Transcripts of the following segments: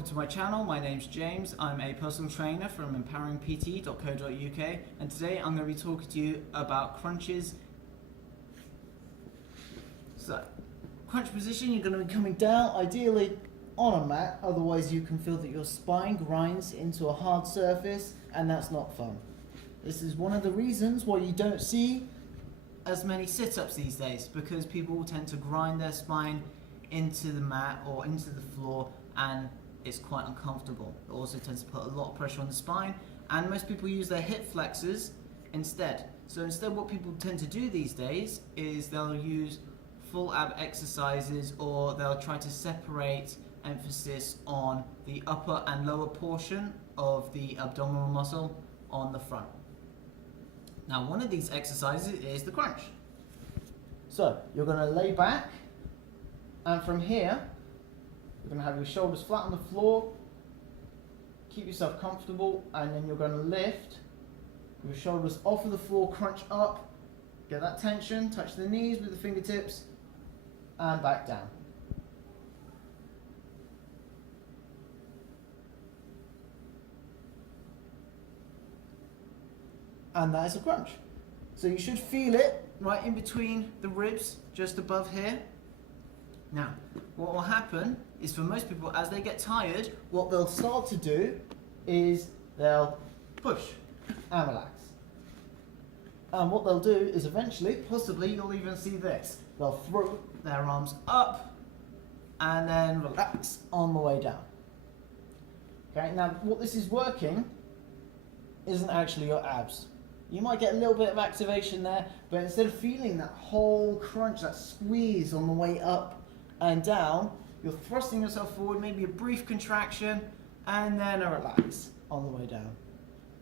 welcome to my channel. My name's James. I'm a personal trainer from empoweringpt.co.uk, and today I'm going to be talking to you about crunches. So, crunch position, you're going to be coming down, ideally on a mat, otherwise you can feel that your spine grinds into a hard surface, and that's not fun. This is one of the reasons why you don't see as many sit-ups these days, because people tend to grind their spine into the mat or into the floor, and it's quite uncomfortable. It also tends to put a lot of pressure on the spine, and most people use their hip flexors instead. So instead, what people tend to do these days is they'll use full ab exercises, or they'll try to separate emphasis on the upper and lower portion of the abdominal muscle on the front. Now, one of these exercises is the crunch. So you're going to lay back, and from here you're going to have your shoulders flat on the floor, keep yourself comfortable, and then you're going to lift your shoulders off of the floor, crunch up, get that tension, touch the knees with the fingertips, and back down. And that is a crunch. So you should feel it right in between the ribs, just above here. Now, what will happen is, for most people, as they get tired, what they'll start to do is they'll push and relax. And what they'll do is eventually, possibly, you'll even see this. They'll throw their arms up and then relax on the way down. Okay, now what this is working isn't actually your abs. You might get a little bit of activation there, but instead of feeling that whole crunch, that squeeze on the way up and down, you're thrusting yourself forward, maybe a brief contraction, and then a relax on the way down.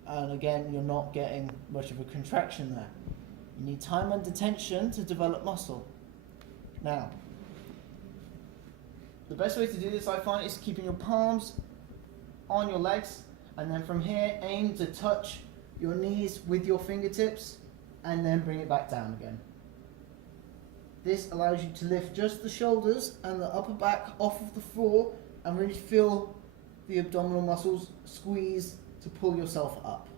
And again, you're not getting much of a contraction there. You need time under tension to develop muscle. Now, the best way to do this, I find, is keeping your palms on your legs, and then from here, aim to touch your knees with your fingertips, and then bring it back down again. This allows you to lift just the shoulders and the upper back off of the floor, and really feel the abdominal muscles squeeze to pull yourself up.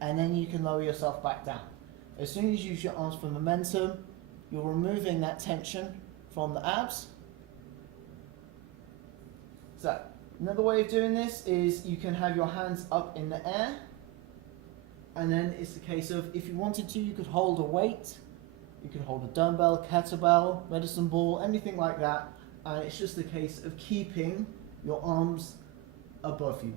And then you can lower yourself back down. As soon as you use your arms for momentum, you're removing that tension from the abs. So, another way of doing this is you can have your hands up in the air, and then it's a case of, if you wanted to, you could hold a weight. You could hold a dumbbell, kettlebell, medicine ball, anything like that, and it's just a case of keeping your arms above you.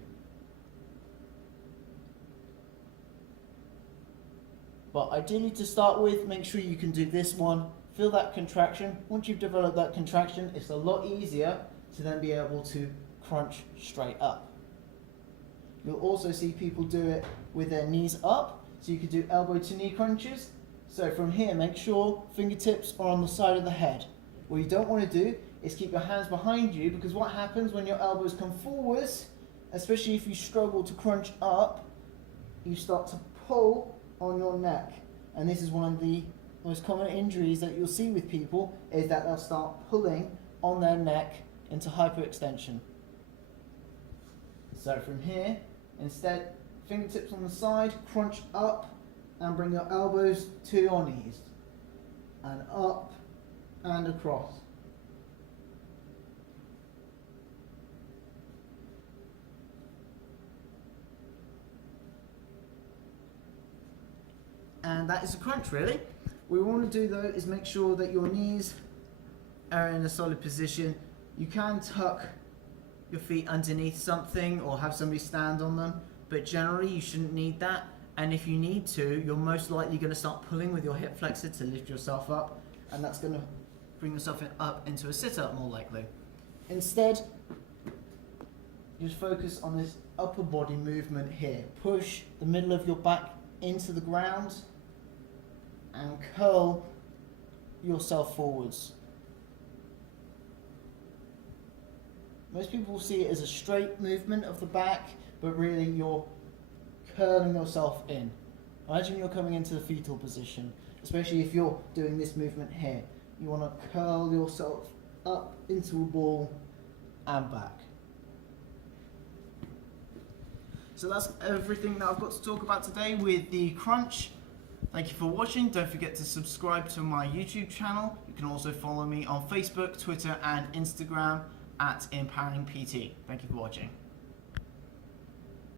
But ideally, to start with, make sure you can do this one. Feel that contraction. Once you've developed that contraction, it's a lot easier to then be able to crunch straight up. You'll also see people do it with their knees up, so you could do elbow to knee crunches. So from here, make sure fingertips are on the side of the head. What you don't want to do is keep your hands behind you, because what happens when your elbows come forwards, especially if you struggle to crunch up, you start to pull on your neck. And this is one of the most common injuries that you'll see with people, is that they'll start pulling on their neck into hyperextension. So from here, instead, fingertips on the side, crunch up, and bring your elbows to your knees, and up and across. And that is a crunch, really. What we want to do, though, is make sure that your knees are in a solid position. You can tuck your feet underneath something or have somebody stand on them, but generally you shouldn't need that. And if you need to, you're most likely going to start pulling with your hip flexor to lift yourself up, and that's going to bring yourself up into a sit-up more likely. Instead, just focus on this upper body movement here. Push the middle of your back into the ground and curl yourself forwards. Most people will see it as a straight movement of the back, but really you're curling yourself in. Imagine you're coming into the fetal position, especially if you're doing this movement here. You want to curl yourself up into a ball and back. So that's everything that I've got to talk about today with the crunch. Thank you for watching. Don't forget to subscribe to my YouTube channel. You can also follow me on Facebook, Twitter and Instagram at EmpoweringPT. Thank you for watching.